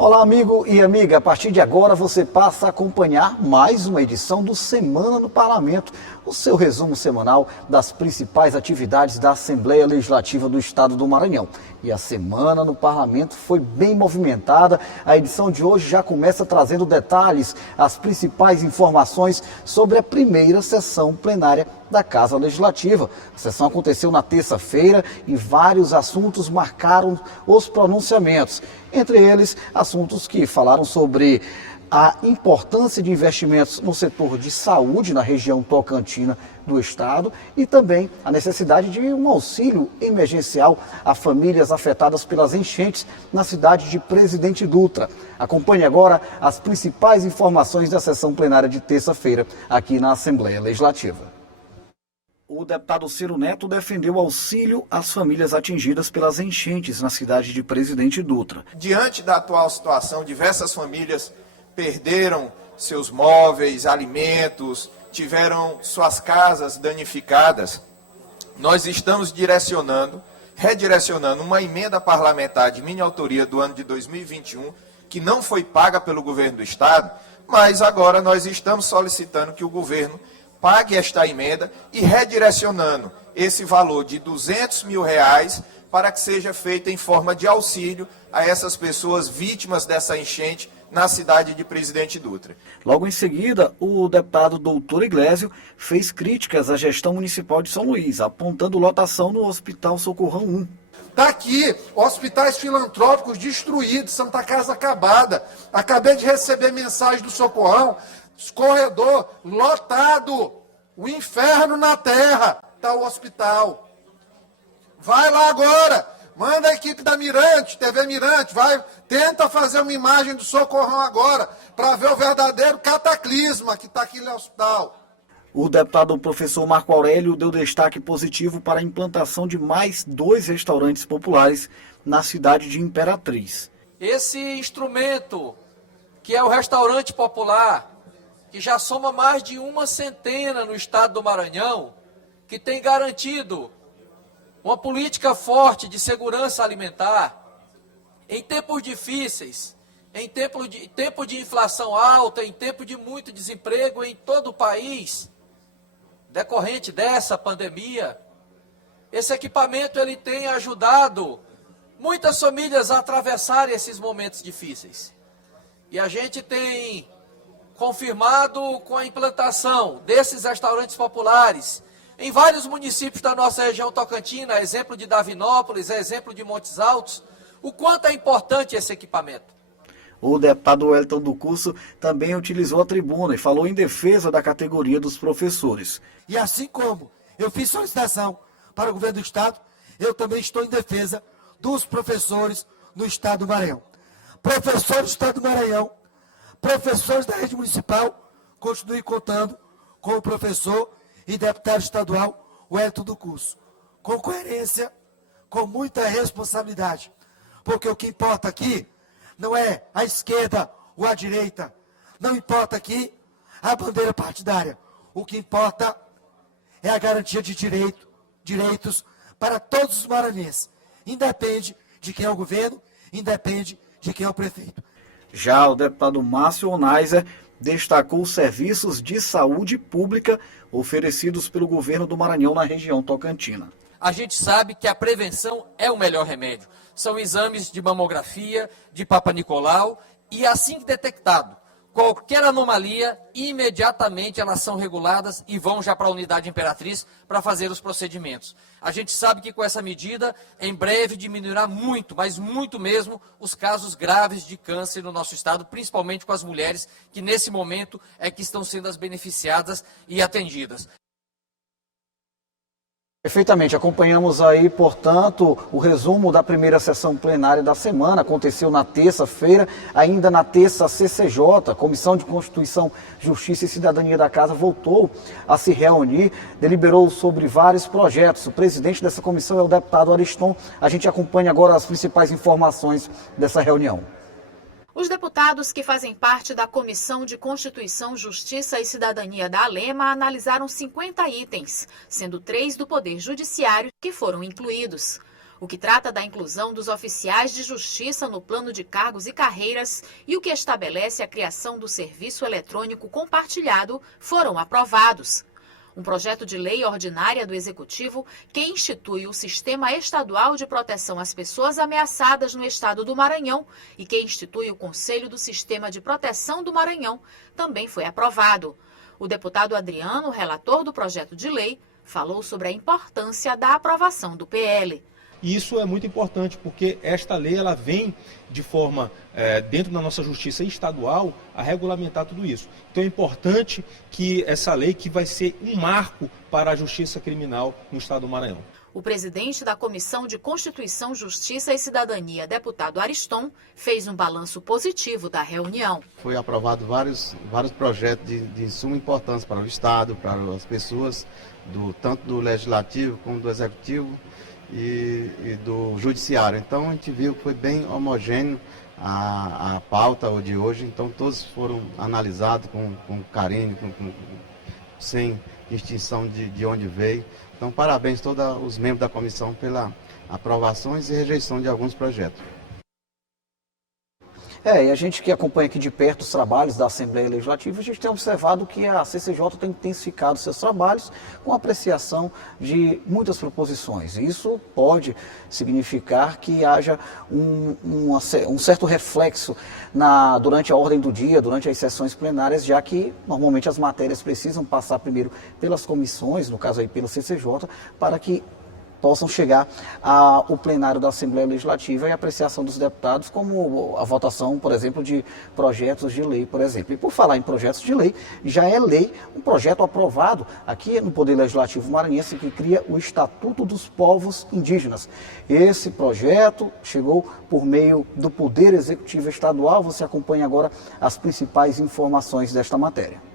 Olá, amigo e amiga. A partir de agora você passa a acompanhar mais uma edição do Semana no Parlamento, o seu resumo semanal das principais atividades da Assembleia Legislativa do Estado do Maranhão. E a Semana no Parlamento foi bem movimentada. A edição de hoje já começa trazendo detalhes, as principais informações sobre a primeira sessão plenária da Casa Legislativa. A sessão aconteceu na terça-feira e vários assuntos marcaram os pronunciamentos. Entre eles, assuntos que falaram sobre a importância de investimentos no setor de saúde na região tocantina do estado e também a necessidade de um auxílio emergencial a famílias afetadas pelas enchentes na cidade de Presidente Dutra. Acompanhe agora as principais informações da sessão plenária de terça-feira aqui na Assembleia Legislativa. O deputado Ciro Neto defendeu o auxílio às famílias atingidas pelas enchentes na cidade de Presidente Dutra. Diante da atual situação, diversas famílias perderam seus móveis, alimentos, tiveram suas casas danificadas. Nós estamos redirecionando uma emenda parlamentar de minha autoria do ano de 2021, que não foi paga pelo governo do estado, mas agora nós estamos solicitando que o governo pague esta emenda e redirecionando esse valor de R$200 mil para que seja feita em forma de auxílio a essas pessoas vítimas dessa enchente na cidade de Presidente Dutra. Logo em seguida, o deputado doutor Iglesio fez críticas à gestão municipal de São Luís, apontando lotação no Hospital Socorrão 1. Está aqui, hospitais filantrópicos destruídos, Santa Casa acabada. Acabei de receber mensagem do Socorrão, corredor lotado, o inferno na terra, está o hospital. Vai lá agora, manda a equipe da Mirante, TV Mirante, vai, tenta fazer uma imagem do Socorrão agora, para ver o verdadeiro cataclisma que está aqui no hospital. O deputado professor Marco Aurélio deu destaque positivo para a implantação de mais 2 restaurantes populares na cidade de Imperatriz. Esse instrumento, que é o restaurante popular, que já soma mais de 100 no estado do Maranhão, que tem garantido uma política forte de segurança alimentar, em tempos difíceis, em tempo de inflação alta, em tempo de muito desemprego em todo o país, decorrente dessa pandemia, esse equipamento ele tem ajudado muitas famílias a atravessarem esses momentos difíceis. E a gente tem confirmado com a implantação desses restaurantes populares em vários municípios da nossa região tocantina, exemplo de Davinópolis, exemplo de Montes Altos, o quanto é importante esse equipamento. O deputado Wellington do Curso também utilizou a tribuna e falou em defesa da categoria dos professores. E assim como eu fiz solicitação para o governo do estado, eu também estou em defesa dos professores no estado do Maranhão. Professores do estado do Maranhão, professores da rede municipal, continuem contando com o professor e deputado estadual Wellington do Curso. Com coerência, com muita responsabilidade. Porque o que importa aqui não é a esquerda ou a direita. Não importa aqui a bandeira partidária. O que importa é a garantia de direitos para todos os maranhenses. Independe de quem é o governo, independe de quem é o prefeito. Já o deputado Márcio Onaiser destacou os serviços de saúde pública oferecidos pelo governo do Maranhão na região tocantina. A gente sabe que a prevenção é o melhor remédio. São exames de mamografia, de Papa Nicolau, e assim que detectado qualquer anomalia, imediatamente elas são reguladas e vão já para a unidade Imperatriz para fazer os procedimentos. A gente sabe que com essa medida, em breve diminuirá muito, mas muito mesmo, os casos graves de câncer no nosso estado, principalmente com as mulheres, que nesse momento é que estão sendo as beneficiadas e atendidas. Perfeitamente, acompanhamos aí, portanto, o resumo da primeira sessão plenária da semana. Aconteceu na terça-feira, ainda na terça a CCJ, Comissão de Constituição, Justiça e Cidadania da Casa, voltou a se reunir, deliberou sobre vários projetos. O presidente dessa comissão é o deputado Ariston. A gente acompanha agora as principais informações dessa reunião. Os deputados que fazem parte da Comissão de Constituição, Justiça e Cidadania da ALEMA analisaram 50 itens, sendo 3 do Poder Judiciário que foram incluídos. o que trata da inclusão dos oficiais de justiça no plano de cargos e carreiras e o que estabelece a criação do serviço eletrônico compartilhado, foram aprovados. Um projeto de lei ordinária do Executivo que institui o Sistema Estadual de Proteção às Pessoas Ameaçadas no Estado do Maranhão e que institui o Conselho do Sistema de Proteção do Maranhão também foi aprovado. O deputado Adriano, relator do projeto de lei, falou sobre a importância da aprovação do PL. E isso é muito importante porque esta lei ela vem de forma, dentro da nossa justiça estadual, a regulamentar tudo isso. Então é importante que essa lei que vai ser um marco para a justiça criminal no estado do Maranhão. O presidente da Comissão de Constituição, Justiça e Cidadania, deputado Ariston, fez um balanço positivo da reunião. Foi aprovado vários projetos de suma importância para o Estado, para as pessoas, tanto do Legislativo como do Executivo e do Judiciário. Então a gente viu que foi bem homogêneo a pauta de hoje, então todos foram analisados com carinho, sem distinção de onde veio. Então parabéns a todos os membros da comissão pela aprovações e rejeição de alguns projetos. E a gente que acompanha aqui de perto os trabalhos da Assembleia Legislativa, a gente tem observado que a CCJ tem intensificado seus trabalhos com apreciação de muitas proposições. Isso pode significar que haja um certo reflexo durante a ordem do dia, durante as sessões plenárias, já que normalmente as matérias precisam passar primeiro pelas comissões, no caso aí pela CCJ, para que possam chegar ao plenário da Assembleia Legislativa e a apreciação dos deputados, como a votação, por exemplo, de projetos de lei, por exemplo. E por falar em projetos de lei, já é lei um projeto aprovado aqui no Poder Legislativo maranhense que cria o Estatuto dos Povos Indígenas. Esse projeto chegou por meio do Poder Executivo Estadual. Você acompanha agora as principais informações desta matéria.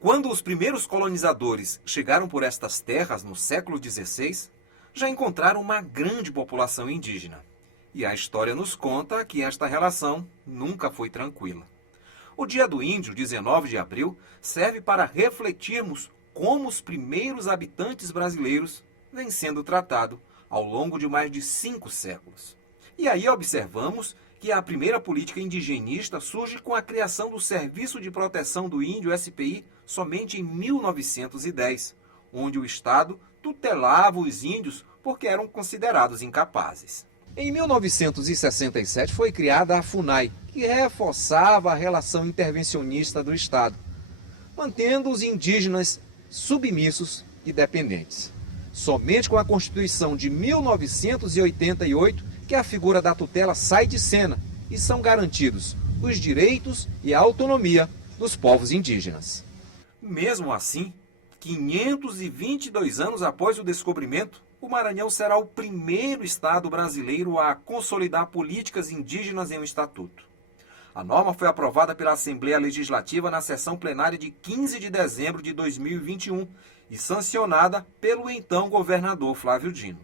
Quando os primeiros colonizadores chegaram por estas terras no século XVI, já encontraram uma grande população indígena. E a história nos conta que esta relação nunca foi tranquila. O Dia do Índio, 19 de abril, serve para refletirmos como os primeiros habitantes brasileiros vêm sendo tratados ao longo de mais de 5 séculos. E aí observamos que a primeira política indigenista surge com a criação do Serviço de Proteção do Índio, SPI, somente em 1910, onde o Estado tutelava os índios porque eram considerados incapazes. Em 1967 foi criada a FUNAI, que reforçava a relação intervencionista do Estado, mantendo os indígenas submissos e dependentes. Somente com a Constituição de 1988 que a figura da tutela sai de cena e são garantidos os direitos e a autonomia dos povos indígenas. Mesmo assim, 522 anos após o descobrimento, o Maranhão será o primeiro estado brasileiro a consolidar políticas indígenas em um estatuto. A norma foi aprovada pela Assembleia Legislativa na sessão plenária de 15 de dezembro de 2021 e sancionada pelo então governador Flávio Dino.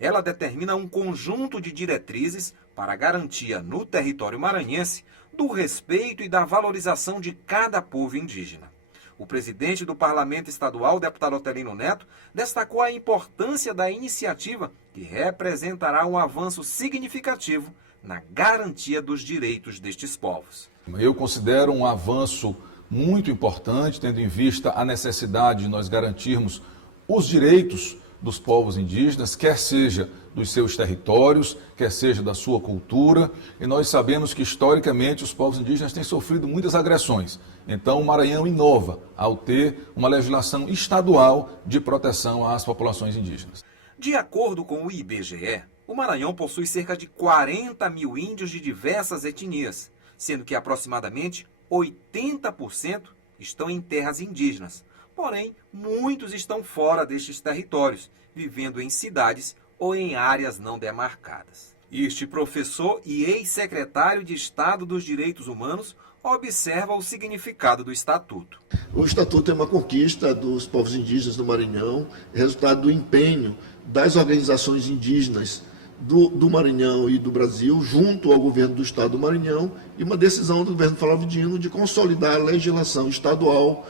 Ela determina um conjunto de diretrizes para a garantia no território maranhense do respeito e da valorização de cada povo indígena. O presidente do Parlamento Estadual, deputado Otelino Neto, destacou a importância da iniciativa que representará um avanço significativo na garantia dos direitos destes povos. Eu considero um avanço muito importante, tendo em vista a necessidade de nós garantirmos os direitos dos povos indígenas, quer seja dos seus territórios, quer seja da sua cultura, e nós sabemos que historicamente os povos indígenas têm sofrido muitas agressões. Então o Maranhão inova ao ter uma legislação estadual de proteção às populações indígenas. De acordo com o IBGE, o Maranhão possui cerca de 40 mil índios de diversas etnias, sendo que aproximadamente 80% estão em terras indígenas. Porém, muitos estão fora destes territórios, vivendo em cidades ou em áreas não demarcadas. Este professor e ex-secretário de Estado dos Direitos Humanos observa o significado do Estatuto. O Estatuto é uma conquista dos povos indígenas do Maranhão, resultado do empenho das organizações indígenas do Maranhão e do Brasil, junto ao governo do Estado do Maranhão, e uma decisão do governo Flávio Dino de consolidar a legislação estadual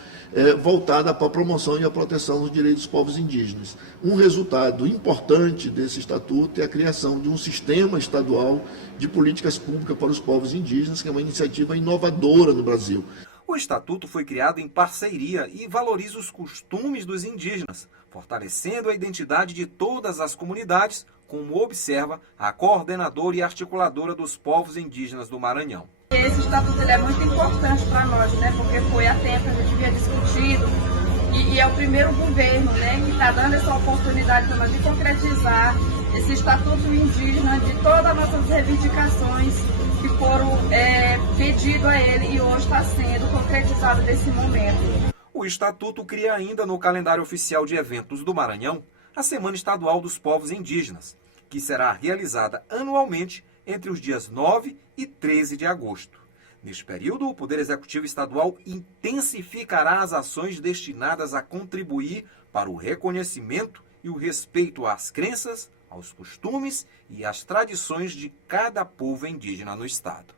voltada para a promoção e a proteção dos direitos dos povos indígenas. Um resultado importante desse estatuto é a criação de um sistema estadual de políticas públicas para os povos indígenas, que é uma iniciativa inovadora no Brasil. O Estatuto foi criado em parceria e valoriza os costumes dos indígenas, fortalecendo a identidade de todas as comunidades, como observa a coordenadora e articuladora dos povos indígenas do Maranhão. Esse estatuto ele é muito importante para nós, né? Porque foi há tempo que a gente havia discutido e é o primeiro governo, né, que está dando essa oportunidade para nós de concretizar esse estatuto indígena de todas as nossas reivindicações que foram pedido a ele e hoje está sendo concretizado nesse momento. O Estatuto cria ainda no calendário oficial de eventos do Maranhão a Semana Estadual dos Povos Indígenas, que será realizada anualmente entre os dias 9 e 13 de agosto. Neste período, o Poder Executivo Estadual intensificará as ações destinadas a contribuir para o reconhecimento e o respeito às crenças, aos costumes e às tradições de cada povo indígena no Estado.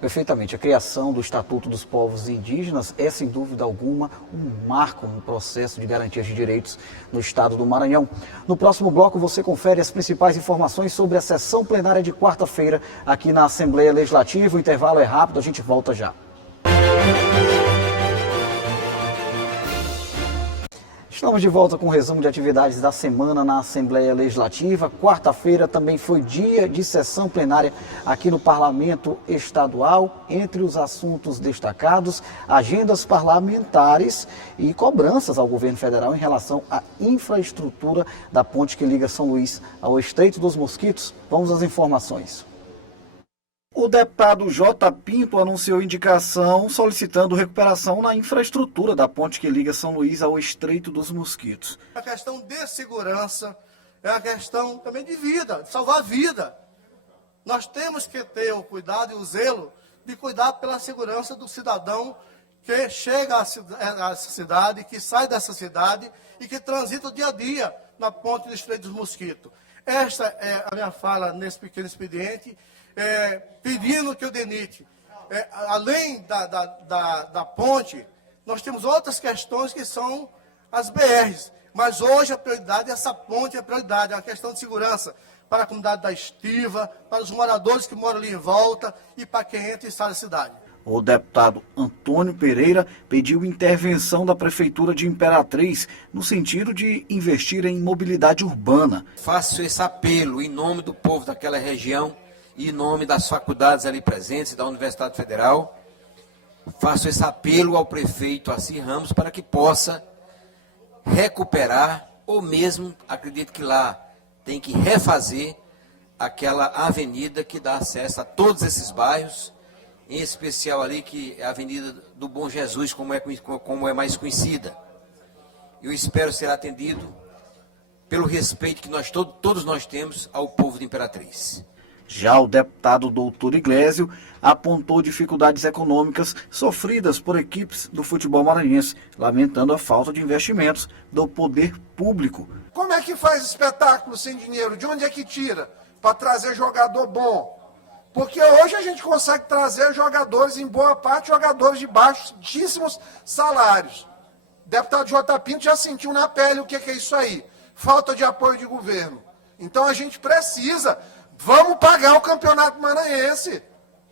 Perfeitamente. A criação do Estatuto dos Povos Indígenas é, sem dúvida alguma, um marco no processo de garantia de direitos no Estado do Maranhão. No próximo bloco, você confere as principais informações sobre a sessão plenária de quarta-feira aqui na Assembleia Legislativa. O intervalo é rápido, a gente volta já. Estamos de volta com o resumo de atividades da semana na Assembleia Legislativa. Quarta-feira também foi dia de sessão plenária aqui no Parlamento Estadual. Entre os assuntos destacados, agendas parlamentares e cobranças ao governo federal em relação à infraestrutura da ponte que liga São Luís ao Estreito dos Mosquitos. Vamos às informações. O deputado J. Pinto anunciou indicação solicitando recuperação na infraestrutura da ponte que liga São Luís ao Estreito dos Mosquitos. A questão de segurança é a questão também de vida, de salvar a vida. Nós temos que ter o cuidado e o zelo de cuidar pela segurança do cidadão que chega a essa cidade, que sai dessa cidade e que transita o dia a dia na ponte do Estreito dos Mosquitos. Esta é a minha fala nesse pequeno expediente. Pedindo que o DENIT, além da ponte, nós temos outras questões que são as BRs, mas hoje a prioridade é essa ponte, a prioridade é uma questão de segurança para a comunidade da Estiva, para os moradores que moram ali em volta e para quem entra e sai da cidade. O deputado Antônio Pereira pediu intervenção da Prefeitura de Imperatriz no sentido de investir em mobilidade urbana. Faço esse apelo em nome do povo daquela região e em nome das faculdades ali presentes da Universidade Federal. Faço esse apelo ao prefeito Assi Ramos para que possa recuperar, ou mesmo, acredito que lá tem que refazer aquela avenida que dá acesso a todos esses bairros, em especial ali que é a Avenida do Bom Jesus, como é mais conhecida. Eu espero ser atendido pelo respeito que todos nós temos ao povo de Imperatriz. Já o deputado doutor Iglesio apontou dificuldades econômicas sofridas por equipes do futebol maranhense, lamentando a falta de investimentos do poder público. Como é que faz espetáculo sem dinheiro? De onde é que tira para trazer jogador bom? Porque hoje a gente consegue trazer jogadores, em boa parte, jogadores de baixíssimos salários. O deputado J. Pinto já sentiu na pele o que é isso aí. Falta de apoio de governo. Então a gente precisa... Vamos pagar o campeonato maranhense.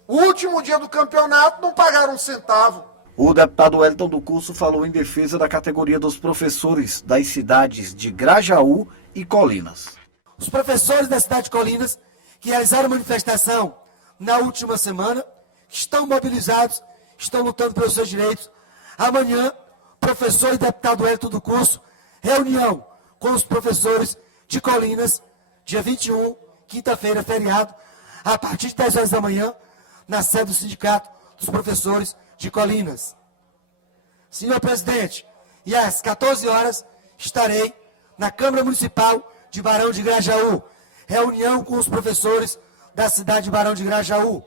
O último dia do campeonato não pagaram um centavo. O deputado Wellington do Curso falou em defesa da categoria dos professores das cidades de Grajaú e Colinas. Os professores da cidade de Colinas, que realizaram manifestação na última semana, estão mobilizados, estão lutando pelos seus direitos. Amanhã, professor e deputado Wellington do Curso, reunião com os professores de Colinas, dia 21, quinta-feira, feriado, a partir de 10 horas da manhã, na sede do Sindicato dos Professores de Colinas. Senhor presidente, e às 14 horas estarei na Câmara Municipal de Barão de Grajaú, reunião com os professores da cidade de Barão de Grajaú,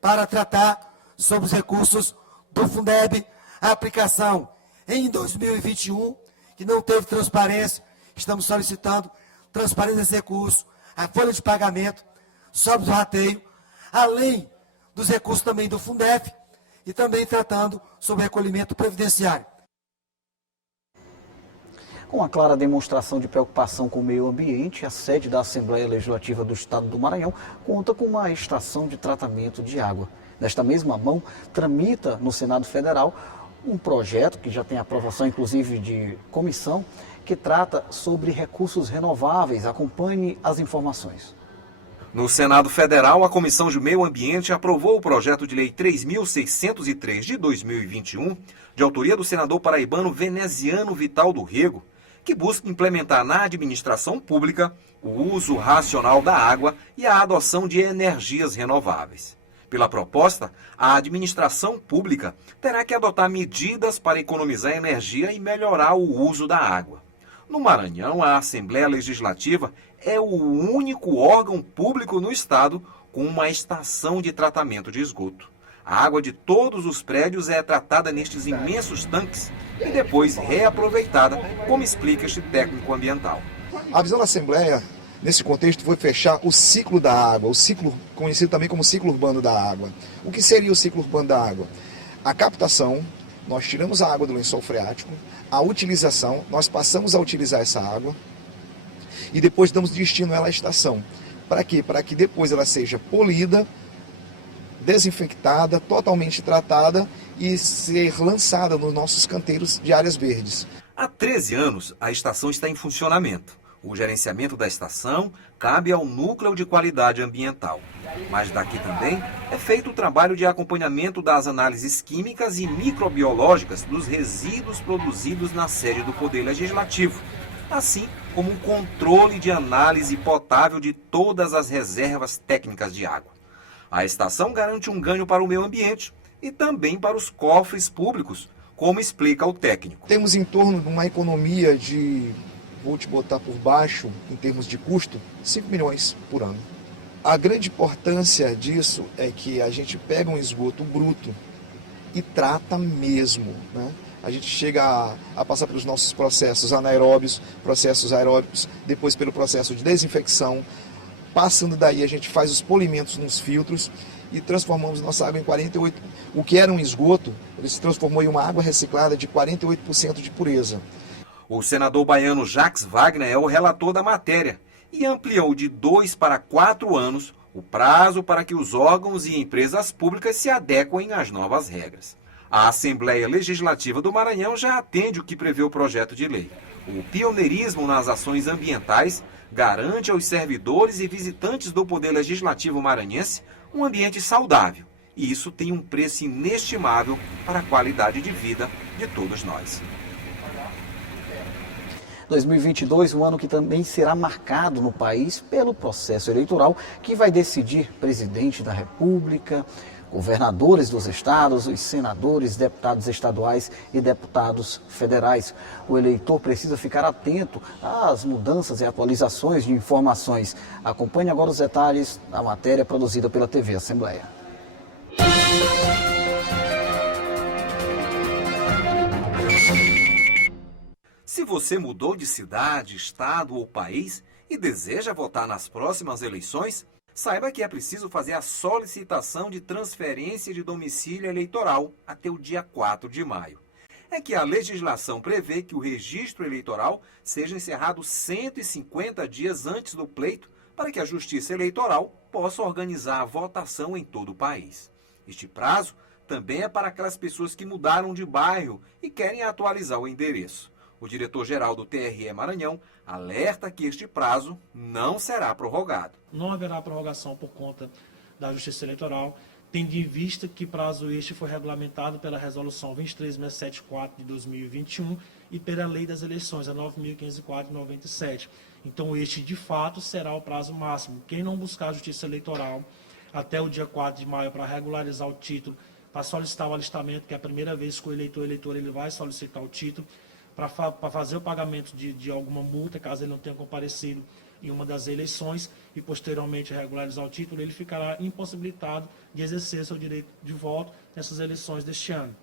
para tratar sobre os recursos do Fundeb, a aplicação em 2021, que não teve transparência, estamos solicitando transparência desse recurso, a folha de pagamento, sobre o rateio, além dos recursos também do Fundef e também tratando sobre o recolhimento previdenciário. Com a clara demonstração de preocupação com o meio ambiente, a sede da Assembleia Legislativa do Estado do Maranhão conta com uma estação de tratamento de água. Nesta mesma mão, tramita no Senado Federal um projeto que já tem aprovação, inclusive, de comissão, que trata sobre recursos renováveis. Acompanhe as informações. No Senado Federal, a Comissão de Meio Ambiente aprovou o projeto de lei 3.603 de 2021, de autoria do senador paraibano Veneziano Vital do Rego, que busca implementar na administração pública o uso racional da água e a adoção de energias renováveis. Pela proposta, a administração pública terá que adotar medidas para economizar energia e melhorar o uso da água. No Maranhão, a Assembleia Legislativa é o único órgão público no estado com uma estação de tratamento de esgoto. A água de todos os prédios é tratada nestes imensos tanques e depois reaproveitada, como explica este técnico ambiental. A visão da Assembleia, nesse contexto, foi fechar o ciclo da água, o ciclo conhecido também como ciclo urbano da água. O que seria o ciclo urbano da água? A captação, nós tiramos a água do lençol freático, a utilização, nós passamos a utilizar essa água e depois damos destino a ela à estação. Para quê? Para que depois ela seja polida, desinfectada, totalmente tratada e ser lançada nos nossos canteiros de áreas verdes. Há 13 anos, a estação está em funcionamento. O gerenciamento da estação cabe ao Núcleo de Qualidade Ambiental. Mas daqui também é feito o trabalho de acompanhamento das análises químicas e microbiológicas dos resíduos produzidos na sede do Poder Legislativo, assim como um controle de análise potável de todas as reservas técnicas de água. A estação garante um ganho para o meio ambiente e também para os cofres públicos, como explica o técnico. Temos em torno de uma economia de, vou te botar por baixo, em termos de custo, 5 milhões por ano. A grande importância disso é que a gente pega um esgoto bruto e trata mesmo, né? A gente chega a passar pelos nossos processos anaeróbios, processos aeróbicos, depois pelo processo de desinfecção. Passando daí, a gente faz os polimentos nos filtros e transformamos nossa água em 48%. O que era um esgoto, ele se transformou em uma água reciclada de 48% de pureza. O senador baiano Jacques Wagner é o relator da matéria e ampliou de 2 para 4 anos o prazo para que os órgãos e empresas públicas se adequem às novas regras. A Assembleia Legislativa do Maranhão já atende o que prevê o projeto de lei. O pioneirismo nas ações ambientais garante aos servidores e visitantes do Poder Legislativo maranhense um ambiente saudável. E isso tem um preço inestimável para a qualidade de vida de todos nós. 2022, um ano que também será marcado no país pelo processo eleitoral que vai decidir presidente da República, governadores dos estados, os senadores, deputados estaduais e deputados federais. O eleitor precisa ficar atento às mudanças e atualizações de informações. Acompanhe agora os detalhes da matéria produzida pela TV Assembleia. Se você mudou de cidade, estado ou país e deseja votar nas próximas eleições, saiba que é preciso fazer a solicitação de transferência de domicílio eleitoral até o dia 4 de maio. É que a legislação prevê que o registro eleitoral seja encerrado 150 dias antes do pleito para que a Justiça Eleitoral possa organizar a votação em todo o país. Este prazo também é para aquelas pessoas que mudaram de bairro e querem atualizar o endereço. O diretor-geral do TRE Maranhão alerta que este prazo não será prorrogado. Não haverá prorrogação por conta da Justiça Eleitoral, tendo em vista que prazo este foi regulamentado pela Resolução 23674 de 2021 e pela Lei das Eleições, a 9.504 de 97. Então este, de fato, será o prazo máximo. Quem não buscar a Justiça Eleitoral até o dia 4 de maio para regularizar o título, para solicitar o alistamento, que é a primeira vez que o eleitor ele vai solicitar o título, para fazer o pagamento de alguma multa, caso ele não tenha comparecido em uma das eleições e posteriormente regularizar o título, ele ficará impossibilitado de exercer seu direito de voto nessas eleições deste ano.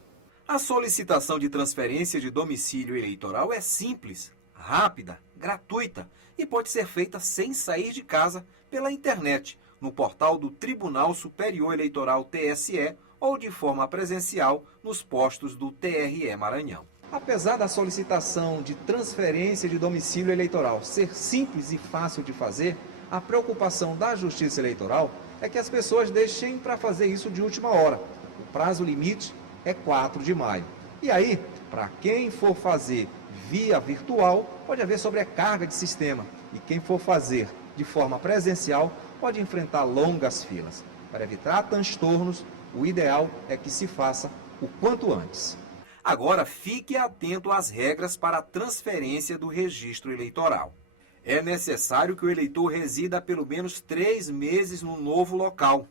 A solicitação de transferência de domicílio eleitoral é simples, rápida, gratuita e pode ser feita sem sair de casa pela internet, no portal do Tribunal Superior Eleitoral TSE ou de forma presencial nos postos do TRE Maranhão. Apesar da solicitação de transferência de domicílio eleitoral ser simples e fácil de fazer, a preocupação da Justiça Eleitoral é que as pessoas deixem para fazer isso de última hora. O prazo limite é 4 de maio. E aí, para quem for fazer via virtual, pode haver sobrecarga de sistema. E quem for fazer de forma presencial pode enfrentar longas filas. Para evitar transtornos, o ideal é que se faça o quanto antes. Agora fique atento às regras para a transferência do registro eleitoral. É necessário que o eleitor resida há pelo menos 3 meses no novo local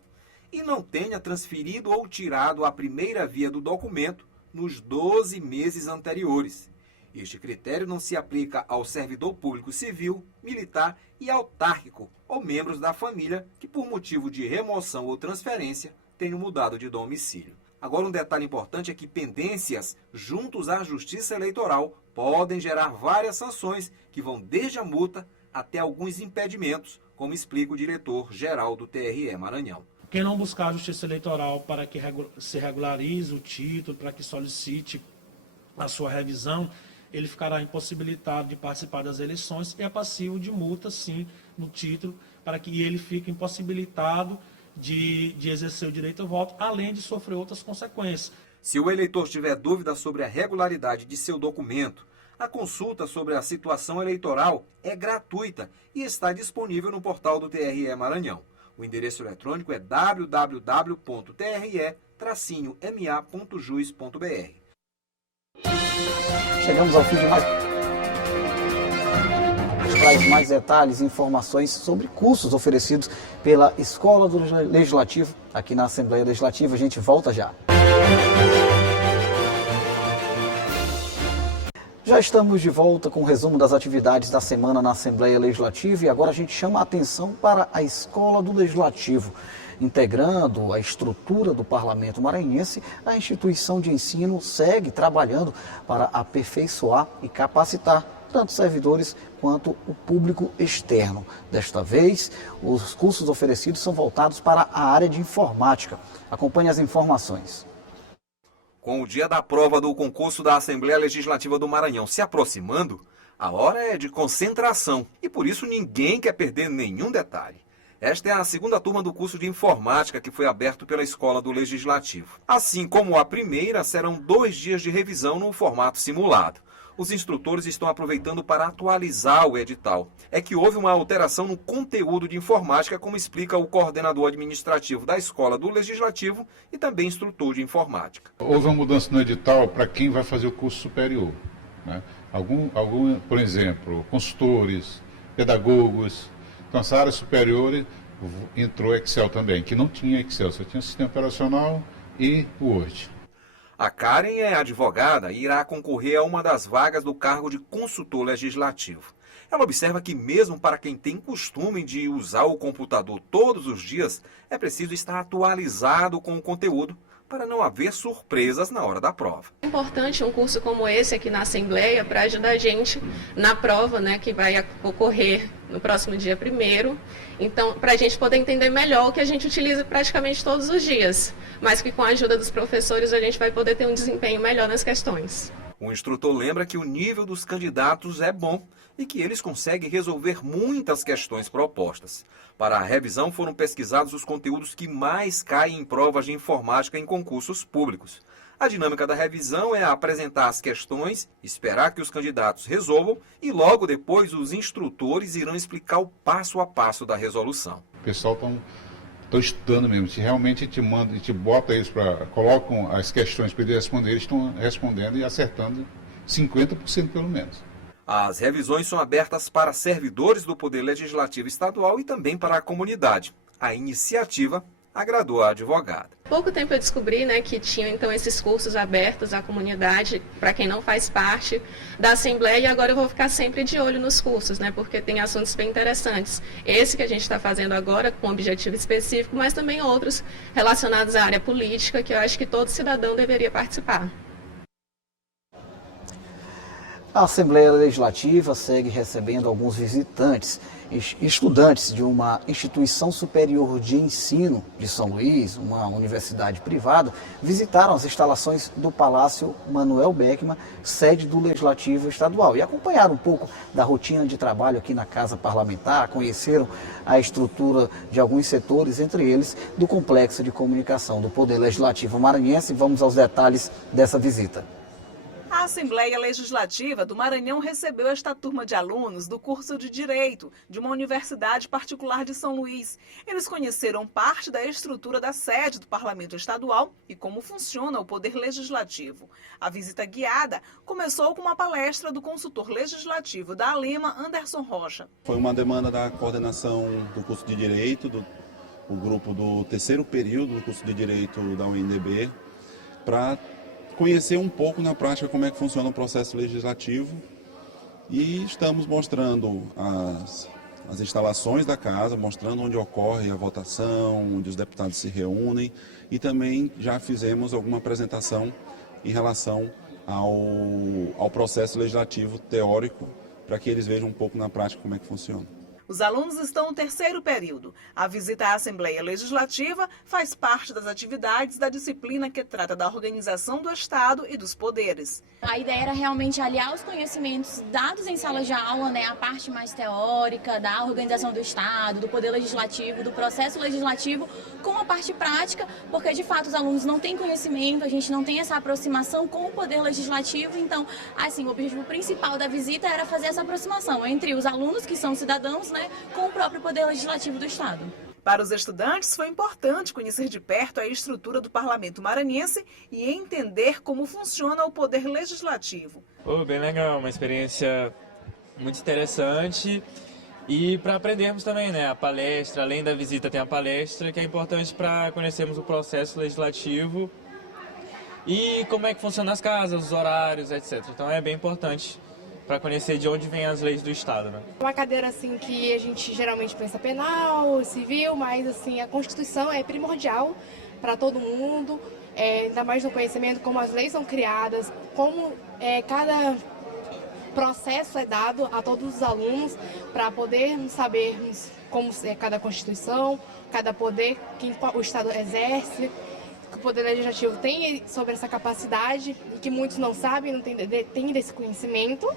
e não tenha transferido ou tirado a primeira via do documento nos 12 meses anteriores. Este critério não se aplica ao servidor público civil, militar e autárquico ou membros da família que, por motivo de remoção ou transferência, tenham mudado de domicílio. Agora, um detalhe importante é que pendências juntos à Justiça Eleitoral podem gerar várias sanções que vão desde a multa até alguns impedimentos, como explica o diretor-geral do TRE Maranhão. Quem não buscar a Justiça Eleitoral para que se regularize o título, para que solicite a sua revisão, ele ficará impossibilitado de participar das eleições e é passivo de multa, sim, no título, para que ele fique impossibilitado de exercer o direito ao voto, além de sofrer outras consequências. Se o eleitor tiver dúvida sobre a regularidade de seu documento, a consulta sobre a situação eleitoral é gratuita e está disponível no portal do TRE Maranhão. O endereço eletrônico é www.tre-ma.jus.br. Chegamos ao fim de mais... Traz mais detalhes e informações sobre cursos oferecidos pela Escola do Legislativo aqui na Assembleia Legislativa. A gente volta já. Já estamos de volta com o resumo das atividades da semana na Assembleia Legislativa e agora a gente chama a atenção para a Escola do Legislativo. Integrando a estrutura do Parlamento Maranhense, a instituição de ensino segue trabalhando para aperfeiçoar e capacitar tanto servidores quanto o público externo. Desta vez, os cursos oferecidos são voltados para a área de informática. Acompanhe as informações. Com o dia da prova do concurso da Assembleia Legislativa do Maranhão se aproximando, a hora é de concentração e por isso ninguém quer perder nenhum detalhe. Esta é a segunda turma do curso de informática que foi aberto pela Escola do Legislativo. Assim como a primeira, serão 2 dias de revisão no formato simulado. Os instrutores estão aproveitando para atualizar o edital. É que houve uma alteração no conteúdo de informática, como explica o coordenador administrativo da Escola do Legislativo e também instrutor de informática. Houve uma mudança no edital para quem vai fazer o curso superior, né? Por exemplo, consultores, pedagogos. Então, essa área superior entrou Excel também, que não tinha Excel, só tinha sistema operacional e Word. A Karen é advogada e irá concorrer a uma das vagas do cargo de consultor legislativo. Ela observa que mesmo para quem tem costume de usar o computador todos os dias, é preciso estar atualizado com o conteúdo para não haver surpresas na hora da prova. É importante um curso como esse aqui na Assembleia para ajudar a gente na prova, né, que vai ocorrer no próximo dia 1º. Então, para a gente poder entender melhor o que a gente utiliza praticamente todos os dias, mas que com a ajuda dos professores a gente vai poder ter um desempenho melhor nas questões. O instrutor lembra que o nível dos candidatos é bom e que eles conseguem resolver muitas questões propostas. Para a revisão foram pesquisados os conteúdos que mais caem em provas de informática em concursos públicos. A dinâmica da revisão é apresentar as questões, esperar que os candidatos resolvam e logo depois os instrutores irão explicar o passo a passo da resolução. O pessoal estão estudando mesmo, se realmente a gente bota eles colocam as questões para eles responder, eles estão respondendo e acertando 50% pelo menos. As revisões são abertas para servidores do Poder Legislativo Estadual e também para a comunidade. A iniciativa agradou a advogada. Há pouco tempo eu descobri, né, que tinham então esses cursos abertos à comunidade, para quem não faz parte da Assembleia, e agora eu vou ficar sempre de olho nos cursos, né, porque tem assuntos bem interessantes. Esse que a gente está fazendo agora, com um objetivo específico, mas também outros relacionados à área política, que eu acho que todo cidadão deveria participar. A Assembleia Legislativa segue recebendo alguns visitantes, estudantes de uma instituição superior de ensino de São Luís, uma universidade privada, visitaram as instalações do Palácio Manuel Beckmann, sede do Legislativo Estadual, e acompanharam um pouco da rotina de trabalho aqui na Casa Parlamentar, conheceram a estrutura de alguns setores, entre eles do Complexo de Comunicação do Poder Legislativo Maranhense. Vamos aos detalhes dessa visita. A Assembleia Legislativa do Maranhão recebeu esta turma de alunos do curso de Direito de uma universidade particular de São Luís. Eles conheceram parte da estrutura da sede do Parlamento Estadual e como funciona o Poder Legislativo. A visita guiada começou com uma palestra do consultor legislativo da Alema, Anderson Rocha. Foi uma demanda da coordenação do curso de Direito, o grupo do terceiro período do curso de Direito da UNDB, para conhecer um pouco na prática como é que funciona o processo legislativo, e estamos mostrando as instalações da casa, mostrando onde ocorre a votação, onde os deputados se reúnem, e também já fizemos alguma apresentação em relação ao processo legislativo teórico, para que eles vejam um pouco na prática como é que funciona. Os alunos estão no terceiro período. A visita à Assembleia Legislativa faz parte das atividades da disciplina que trata da organização do Estado e dos poderes. A ideia era realmente aliar os conhecimentos dados em sala de aula, a parte mais teórica da organização do Estado, do Poder Legislativo, do processo legislativo, com a parte prática, porque de fato os alunos não têm conhecimento, a gente não tem essa aproximação com o Poder Legislativo. Então, o objetivo principal da visita era fazer essa aproximação entre os alunos, que são cidadãos, com o próprio Poder Legislativo do Estado. Para os estudantes, foi importante conhecer de perto a estrutura do Parlamento Maranhense e entender como funciona o Poder Legislativo. Bem legal, uma experiência muito interessante, e para aprendermos também, a palestra, além da visita tem a palestra, que é importante para conhecermos o processo legislativo e como é que funcionam as casas, os horários, etc. Então é bem importante para conhecer de onde vêm as leis do Estado. Uma cadeira que a gente geralmente pensa penal, civil, mas a Constituição é primordial para todo mundo, ainda mais no conhecimento, como as leis são criadas, como cada processo é dado a todos os alunos, para podermos sabermos como é cada Constituição, cada poder que o Estado exerce, que o Poder Legislativo tem sobre essa capacidade, e que muitos não sabem, não têm desse conhecimento,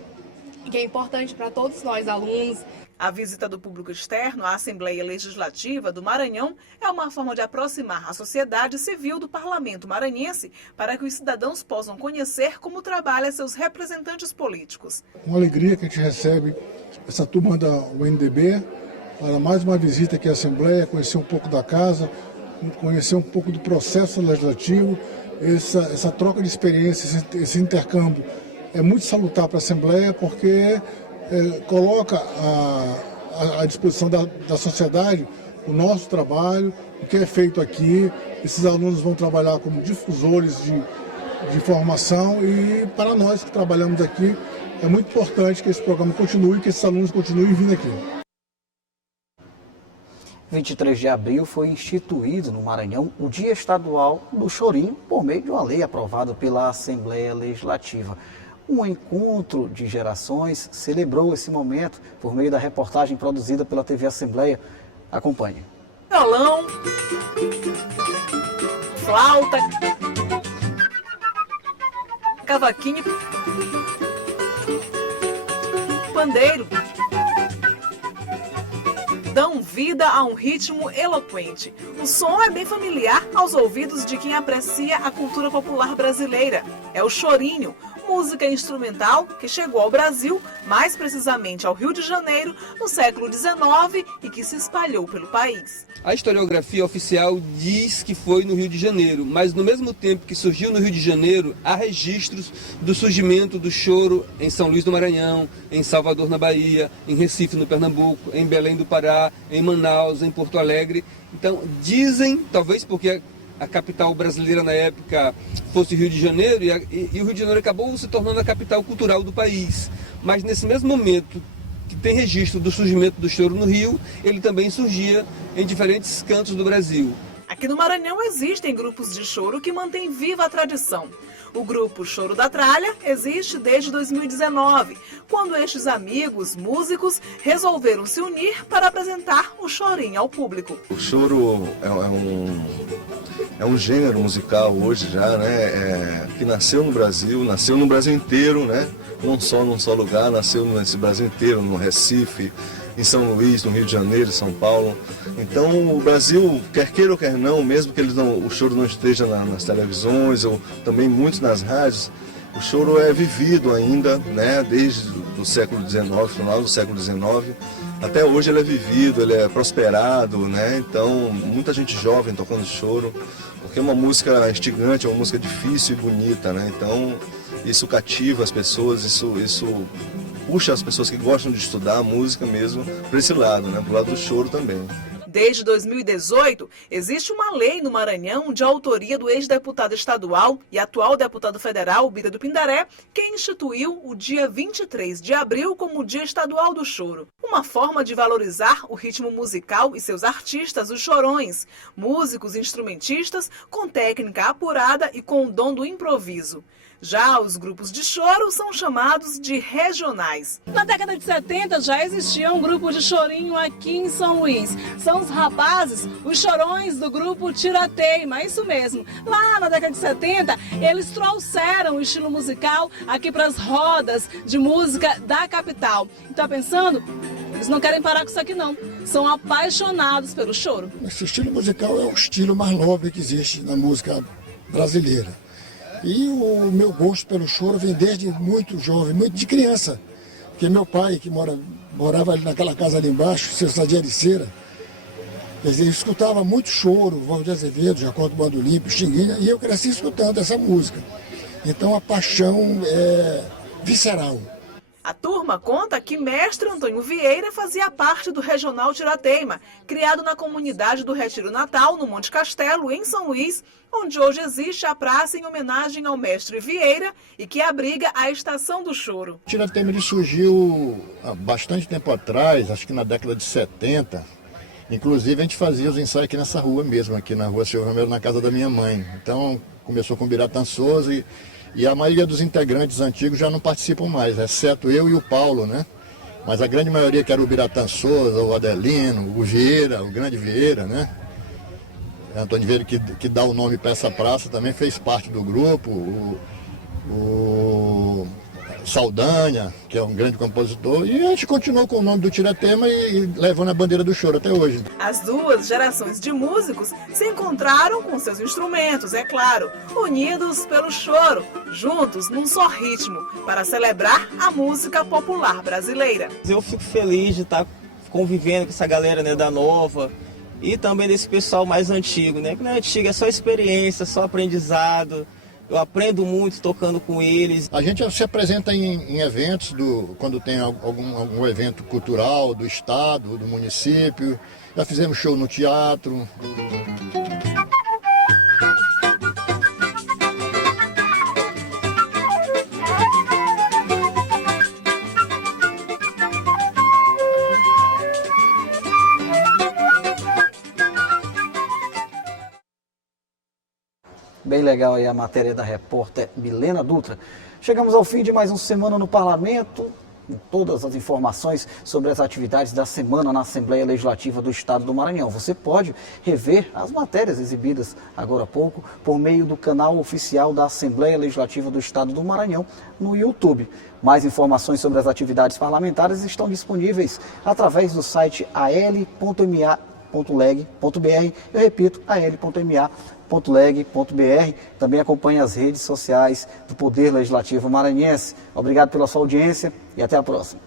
que é importante para todos nós, alunos. A visita do público externo à Assembleia Legislativa do Maranhão é uma forma de aproximar a sociedade civil do Parlamento maranhense, para que os cidadãos possam conhecer como trabalham seus representantes políticos. Uma alegria que a gente recebe essa turma da UNDB para mais uma visita aqui à Assembleia, conhecer um pouco da casa, conhecer um pouco do processo legislativo, essa troca de experiências, esse intercâmbio é muito salutar para a Assembleia, porque coloca à disposição da sociedade o nosso trabalho, o que é feito aqui. Esses alunos vão trabalhar como difusores de formação, e para nós que trabalhamos aqui é muito importante que esse programa continue, que esses alunos continuem vindo aqui. 23 de abril foi instituído no Maranhão o Dia Estadual do Chorinho, por meio de uma lei aprovada pela Assembleia Legislativa. Um encontro de gerações celebrou esse momento por meio da reportagem produzida pela TV Assembleia. Acompanhe. Violão, flauta, cavaquinho, pandeiro dão vida a um ritmo eloquente. O som é bem familiar aos ouvidos de quem aprecia a cultura popular brasileira. É o chorinho, música instrumental que chegou ao Brasil, mais precisamente ao Rio de Janeiro, no século XIX, e que se espalhou pelo país. A historiografia oficial diz que foi no Rio de Janeiro, mas no mesmo tempo que surgiu no Rio de Janeiro, há registros do surgimento do choro em São Luís do Maranhão, em Salvador, na Bahia, em Recife, no Pernambuco, em Belém do Pará, em Manaus, em Porto Alegre. Então, dizem, talvez porque a capital brasileira na época fosse o Rio de Janeiro, e o Rio de Janeiro acabou se tornando a capital cultural do país. Mas nesse mesmo momento que tem registro do surgimento do choro no Rio, ele também surgia em diferentes cantos do Brasil. A Aqui no Maranhão existem grupos de choro que mantêm viva a tradição. O grupo Choro da Tralha existe desde 2019, quando estes amigos músicos resolveram se unir para apresentar o chorinho ao público. O choro é um gênero musical hoje já, né? Que nasceu no Brasil inteiro, né? Não só num só lugar, nasceu nesse Brasil inteiro, no Recife, em São Luís, no Rio de Janeiro, São Paulo. Então o Brasil, quer queira ou quer não, mesmo que o choro não esteja nas televisões ou também muito nas rádios, o choro é vivido ainda, né, desde o século XIX, final do século XIX, até hoje ele é vivido, ele é prosperado, né? Então muita gente jovem tocando choro, porque é uma música instigante, é uma música difícil e bonita, né? Então isso cativa as pessoas, isso puxa as pessoas que gostam de estudar a música mesmo para esse lado, né? Pro lado do choro também. Desde 2018, existe uma lei no Maranhão de autoria do ex-deputado estadual e atual deputado federal, Bira do Pindaré, que instituiu o dia 23 de abril como o Dia Estadual do Choro. Uma forma de valorizar o ritmo musical e seus artistas, os chorões, músicos e instrumentistas com técnica apurada e com o dom do improviso. Já os grupos de choro são chamados de regionais. Na década de 70 já existia um grupo de chorinho aqui em São Luís. São os rapazes, os chorões do grupo Tirateima, isso mesmo. Lá na década de 70, eles trouxeram o estilo musical aqui para as rodas de música da capital. E tá pensando? Eles não querem parar com isso aqui não. São apaixonados pelo choro. Esse estilo musical é o estilo mais nobre que existe na música brasileira. E o meu gosto pelo choro vem desde muito jovem, muito de criança. Porque meu pai, que morava ali naquela casa ali embaixo, seu Sadia de Cera, quer dizer, eu escutava muito choro, Valdir Azevedo, Jacob Bandolim, Pixinguinha, e eu cresci escutando essa música. Então a paixão é visceral. A turma conta que mestre Antônio Vieira fazia parte do Regional Tirateima, criado na comunidade do Retiro Natal, no Monte Castelo, em São Luís, onde hoje existe a praça em homenagem ao mestre Vieira e que abriga a Estação do Choro. O Tirateima ele surgiu há bastante tempo atrás, acho que na década de 70. Inclusive a gente fazia os ensaios aqui nessa rua mesmo, aqui na rua Silvio Romero, na casa da minha mãe. Então começou com o Biratã Souza e a maioria dos integrantes antigos já não participam mais, exceto eu e o Paulo, né? Mas a grande maioria, que era o Biratã Souza, o Adelino, o Vieira, o grande Vieira, né? Antônio Vieira, que dá o nome para essa praça, também fez parte do grupo. O Saldanha, que é um grande compositor, e a gente continuou com o nome do Tirateima e levando a bandeira do choro até hoje. As duas gerações de músicos se encontraram com seus instrumentos, é claro, unidos pelo choro, juntos num só ritmo, para celebrar a música popular brasileira. Eu fico feliz de estar convivendo com essa galera, né, da nova e também desse pessoal mais antigo, né? Que não é antigo, é só experiência, só aprendizado. Eu aprendo muito tocando com eles. A gente se apresenta em eventos, quando tem algum evento cultural do estado, do município. Já fizemos show no teatro. Bem legal aí a matéria da repórter Milena Dutra. Chegamos ao fim de mais uma Semana no Parlamento. Todas as informações sobre as atividades da semana na Assembleia Legislativa do Estado do Maranhão. Você pode rever as matérias exibidas agora há pouco por meio do canal oficial da Assembleia Legislativa do Estado do Maranhão no YouTube. Mais informações sobre as atividades parlamentares estão disponíveis através do site al.ma.leg.br. Eu repito, al.ma.leg.br. Também acompanhe as redes sociais do Poder Legislativo Maranhense. Obrigado pela sua audiência e até a próxima.